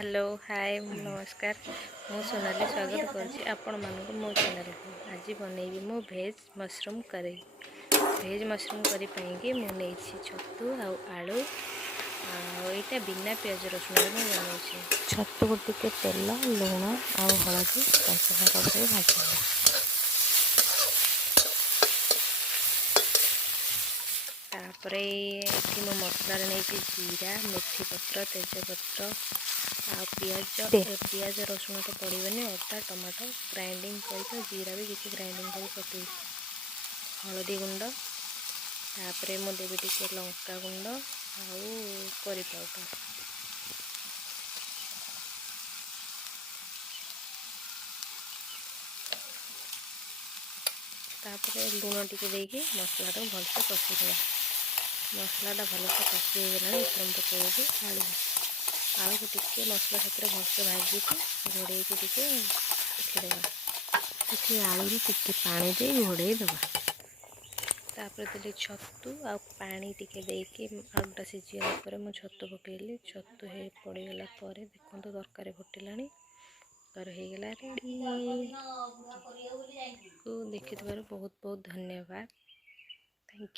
Hello hi नमस्कार मु सोनाली स्वागत करुच्ची आपण मानक मो चैनल को आज बनैबी मो भेज मशरूम करी कि मुझे छतु आलू आईटा बिना पियाज रसुण बनाऊँगी। छतु को टिके तेल लुण आ हलदी कंचा पकई भाजी तापर ये मो मसला नहीं जीरा मेथी पत्र तेजपत्र आ पियाज रसुण तो पड़ोनी अदा टमाटो ग्राइंडिंग कर जीरा भी किसी ग्राइंडिंग कर पकई हलदी गुंड तापर मुझे टे लंका गुंड आउ करी पाउडर तापर लुण टी देकी मसला भलसे कषिदेवा मसलाटा भलसे कषि होगा इतम पकड़ी आलू आलू को टिके मसला साथ भलसे भाजी घोड़े टे रखिदेवा आलू टिके पानी दे घोड़े देवा तापर देली छतु आ पानी टिके देकी आलूटा सीझीगला पर मु छतु पकेली छतु हे पड़गला देखो तरकारी फुटिलानी तर होगला रेडी को देखि बहुत बहुत धन्यवाद। Thank you.